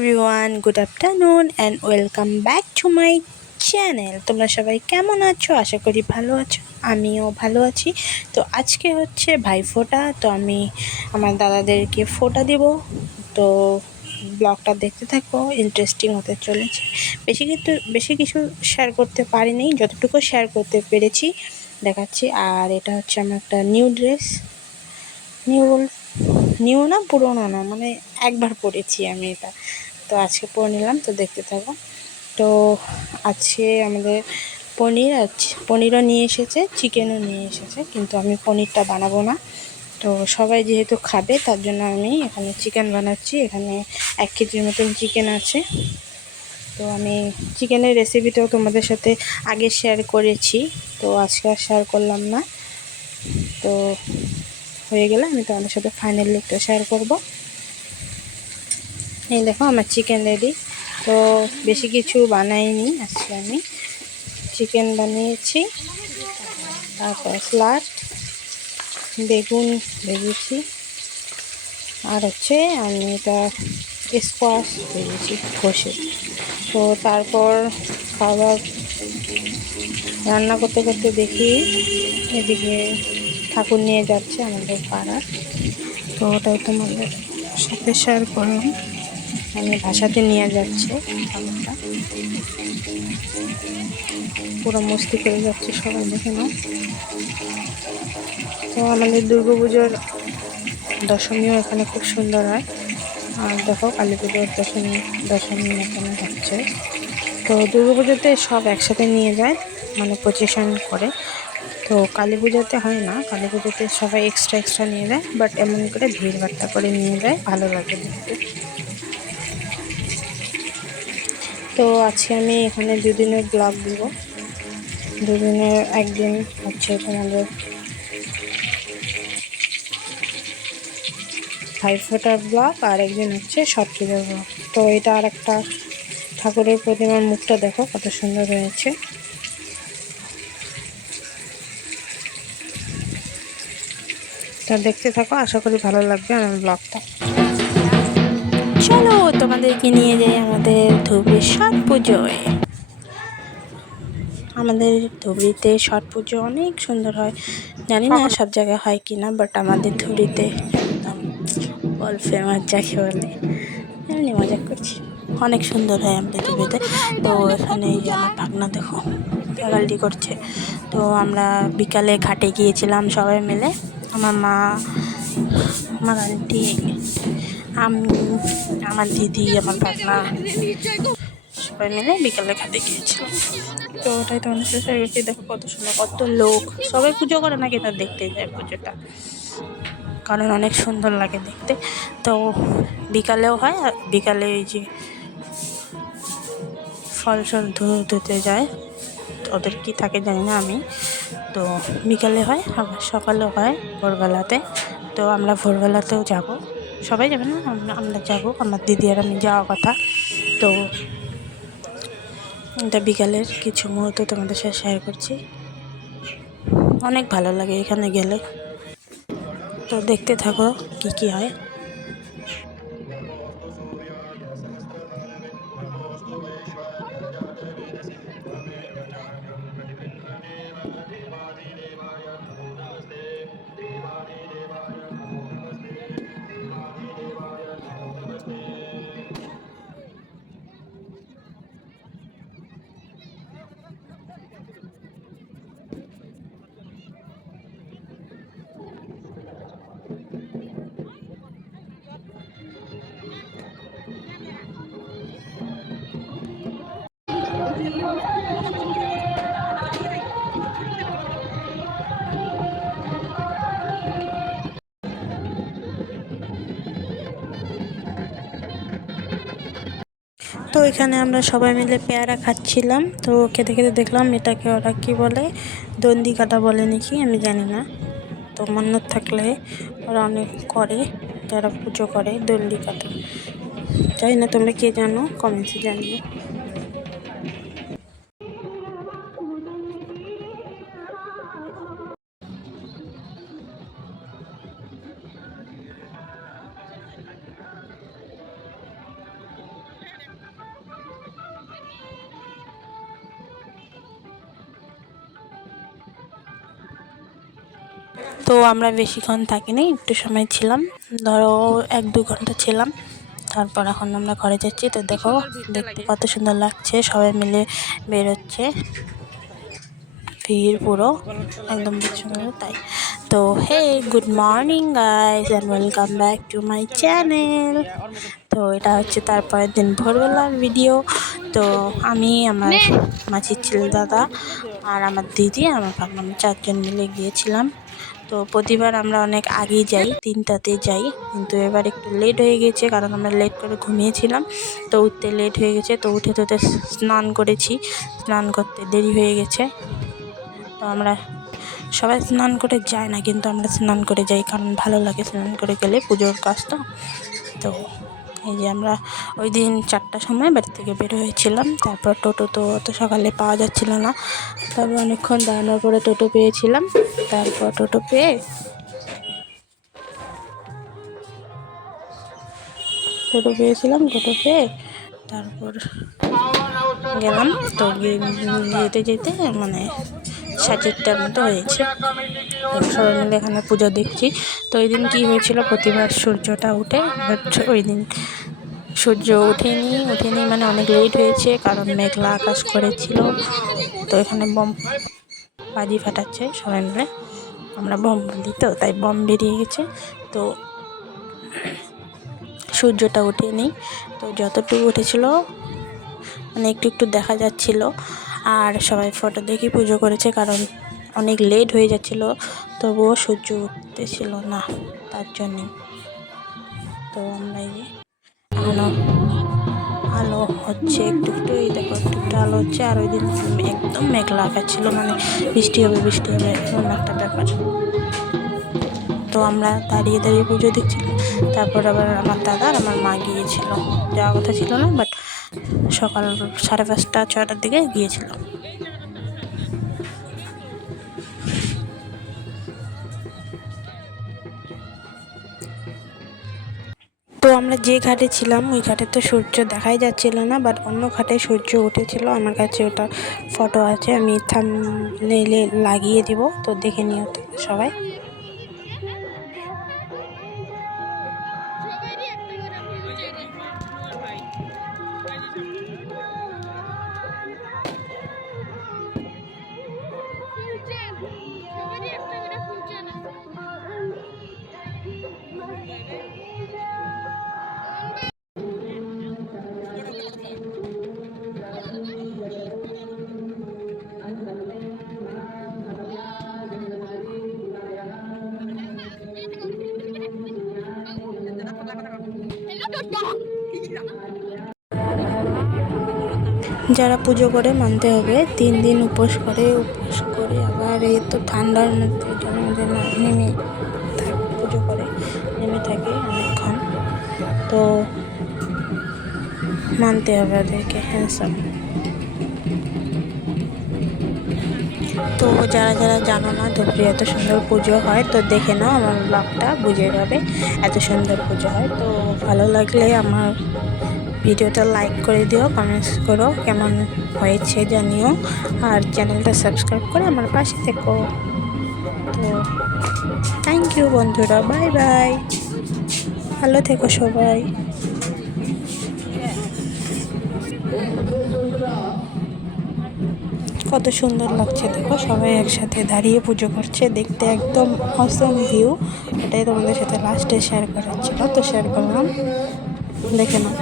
Everyone, good afternoon and welcome back to my channel. তোমরা সবাই কেমন আছো? আশা করি ভালো আছো, আমিও ভালো আছি। তো আজকে হচ্ছে ভাইফোঁটা, তো আমি আমার দাদাদেরকে ফোঁটা দেব। তো ব্লগটা দেখতে থাকো, ইন্টারেস্টিং হতে চলেছে। বেশি কিছু শেয়ার করতে পারিনি, যতটুকু শেয়ার করতে পেরেছি দেখাচ্ছি। আর এটা হচ্ছে আমার একটা নিউ ড্রেস, নিউ না পুরোনো না, মানে একবার পরেছি আমি এটা, তো আজকে পরে নিলাম। তো দেখতে থাকো। তো আজকে আমাদের পনিরও নিয়ে এসেছে, চিকেনও নিয়ে এসেছে, কিন্তু আমি পনিরটা বানাবো না। তো সবাই যেহেতু খাবে তার জন্য আমি এখানে চিকেন বানাচ্ছি। এখানে 1 কেজির মতন চিকেন আছে। তো আমি চিকেনের রেসিপিটাও তোমাদের সাথে আগে শেয়ার করেছি, তো আজকে আর শেয়ার করলাম না। তো হয়ে গেলে আমি তোমাদের সাথে ফাইনাল লুকটা শেয়ার করব। এই দেখো আমার চিকেন রেডি। তো বেশি কিছু বানাইনি, আজকে আমি চিকেন বানিয়েছি, তারপর স্যালাড, বেগুন ভেজেছি, আর হচ্ছে আমি এটা স্কোয়াশ ভেজেছি কষে। তো তারপর খাবার রান্না করতে করতে দেখি এদিকে ঠাকুর নিয়ে যাচ্ছে আমাদের পাড়ার, তো ওটাই তোমাদের সাথে শেয়ার করলাম। আমি ভাষাতে নিয়ে যাচ্ছে ঠাকুরটা, পুরো মস্তি করে যাচ্ছে, সবাই দেখে নাও। তো আমাদের দুর্গাপুজোর দশমীও এখানে খুব সুন্দর হয়। আর দেখো কালী পুজোর দশমী এখানে হচ্ছে। তো দুর্গাপুজোতে সব একসাথে নিয়ে যায়, মানে প্রচেশন করে। তো কালী পুজোতে হয় না, কালী পুজোতে সবাই এক্সট্রা নিয়ে যায়, বাট এমন করে ভিড় ভাট্টা করে নিয়ে যায়, ভালো লাগে দেখতে। তো আজকে আমি এখানে দুদিনের ব্লগ দিব। দুদিনের একদিন হচ্ছে তোমাদের ভাইফোঁটার ব্লগ, আর একদিন হচ্ছে ছট পুজোর ব্লগ। তো এটা আর একটা ঠাকুরের প্রতিমার মুখটা দেখো কত সুন্দর হয়েছে। তো দেখতে থাকো, আশা করি ভালো লাগবে আমার ব্লগটা। চলো তোমাদেরকে নিয়ে যাই আমাদের ধুবড়ির ছট পুজোয়। আমাদের ধুবড়িতে ছট পুজো অনেক সুন্দর হয়। জানি না সব জায়গায় হয় কি না, বাট আমাদের ধুবড়িতে একদম অল ফেমাস যাকে বলে। এমনি মজা করছি, অনেক সুন্দর হয় আমাদের ধুবড়িতে। তো এখানে এই যে আমার ভাগনা দেখো ফ্যাকাল্টি করছে। তো আমরা বিকালে ঘাটে গিয়েছিলাম সবাই মিলে, আমার মা, আমার আন্টি, আমি, আমার দিদি, আমার ভাগনা, সবাই মিলে বিকালে ঘাটে গিয়েছিলাম। তো ওটাই তোমাদের সাথে শেয়ার করছি। দেখো কত সুন্দর, কত লোক, সবাই পুজো করে নাকি তা দেখতে যায় পুজোটা, কারণ অনেক সুন্দর লাগে দেখতে। তো বিকালেও হয়, আর বিকালে এই যে ফল ধুতে যায়, ওদের কি থাকে জানি না আমি। তো বিকালে হয়, আবার সকালেও হয় ভোরবেলাতে। তো আমরা ভোরবেলাতেও যাব, সবাই যাবে না, আমরা যাব, আমার দিদি আর আমি যাওয়া কথা। তো এটা বিকালের কিছু মুহূর্ত তোমাদের সাথে শেয়ার করছি, অনেক ভালো লাগে এখানে গেলে। তো দেখতে থাকো কি হয়। তো এখানে আমরা সবাই মিলে পেয়ারা খাচ্ছিলাম। তো খেতে খেতে দেখলাম এটাকে ওরা কি বলে, দন্ডি কাটা বলে নাকি, আমি জানি না। তো মান্যত থাকলে ওরা অনেক করে, যারা পুজো করে দন্ডি কাটা। জানি না তোমরা কে জানো, কমেন্টসে জানিও। তো আমরা বেশিক্ষণ থাকিনি, একটু সময় ছিলাম, ধরো 1-2 ঘন্টা ছিলাম। তারপর এখন আমরা ঘরে যাচ্ছি। তো দেখো দেখতে কত সুন্দর লাগছে, সবাই মিলে বেরোচ্ছে, ভিড় পুরো একদম সুন্দর। তাই তো hey good morning guys and welcome back to my channel. তো এটা হচ্ছে তারপরের দিন ভোরবেলার ভিডিও। তো আমি, আমার মাসির ছেলে দাদা আর আমার দিদি আর আমার ভাগ্না, আমরা 4 জন মিলে গিয়েছিলাম। তো প্রতিবার আমরা অনেক আগেই যাই, 3টাতে যাই, কিন্তু এবার একটু লেট হয়ে গেছে কারণ আমরা লেট করে ঘুমিয়েছিলাম। তো উঠতে লেট হয়ে গেছে, তো উঠে স্নান করেছি, স্নান করতে দেরি হয়ে গেছে। তো আমরা সবাই স্নান করে যায় না, কিন্তু আমরা স্নান করে যাই কারণ ভালো লাগে স্নান করে গেলে, পুজোর কাজ তো। তো এই যে আমরা ওই দিন 4টার সময় বাড়ি থেকে বের হয়েছিলাম। তারপর টোটো তো অত সকালে পাওয়া যাচ্ছিল না, তারপর অনেকক্ষণ দাঁড়ানোর পরে টোটো পেয়েছিলাম। তারপর টোটো পেয়ে টোটো পেয়ে তারপর গেলাম। তো যেতে যেতে মানে 4:30টার মতো হয়েছে। সবাই মিলে এখানে পুজো দেখছি। তো ওই দিন কী হয়েছিল, প্রতিবার সূর্যটা উঠে, বাট ওই দিন সূর্য ওঠেনি মানে অনেক লেট হয়েছে কারণ মেঘলা আকাশ করেছিল। তো এখানে বাজি ফাটাচ্ছে সবাই মিলে, আমরা বম বলি তো, তাই বম বেরিয়ে গেছে। তো সূর্যটা ওঠেনি, তো যতটুকু উঠেছিল মানে একটু একটু দেখা যাচ্ছিল। আর সবাই ফটো দেখে পুজো করেছে কারণ অনেক লেট হয়ে যাচ্ছিলো, তবুও সূর্য উঠতেছিল না, তার জন্যে। তো আমরা এই যে এখনও আলো হচ্ছে একটু একটু, এই দেখো একটু একটু আলো হচ্ছে। আর ওই দিন একদম মেঘলা আকাশ ছিল, মানে বৃষ্টি হবে এমন একটা ব্যাপার। তো আমরা দাঁড়িয়ে দাঁড়িয়ে পুজো দিচ্ছিলাম। তারপর আবার আমার দাদা আর আমার মা গিয়েছিল, যাওয়ার কথা ছিল না, বাট সকাল 5:30-6টার দিকে গিয়েছিল। তো আমরা যে ঘাটে ছিলাম ওই ঘাটে তো সূর্য দেখাই যাচ্ছিল না, বাট অন্য ঘাটে সূর্য উঠেছিল। আমার কাছে ওটা ফটো আছে, আমি থাম্বনেইলে লাগিয়ে দিব, তো দেখে নিও সবাই। যারা পুজো করে মানতে হবে, 3 দিন উপোস করে আবার এই তো ঠান্ডার মধ্যে জলের মধ্যে নেমে পুজো করে, নেমে থাকে অনেকক্ষণ। তো মানতে হবে ওদেরকে, হ্যান্ডসাম। তো যারা যারা জানো না ধুবড়ি এত সুন্দর পুজো হয়, তো দেখে নাও আমার ব্লগটা, বুঝে যাবে এত সুন্দর পুজো হয়। তো ভালো লাগলে আমার ভিডিওটা লাইক করে দিও, কমেন্টস করো কেমন হয়েছে জানিও, আর চ্যানেলটা সাবস্ক্রাইব করে আমার পাশে থেকো। তো থ্যাংক ইউ বন্ধুরা, বাই বাই, ভালো থেকো সবাই। কত সুন্দর লাগছে দেখো, সবাই একসাথে দাঁড়িয়ে পুজো করছে, দেখতে একদম অসম ভিউ। এটাই তোমাদের সাথে লাস্টে শেয়ার করার ছিল, তো শেয়ার করলাম, দেখে নাও।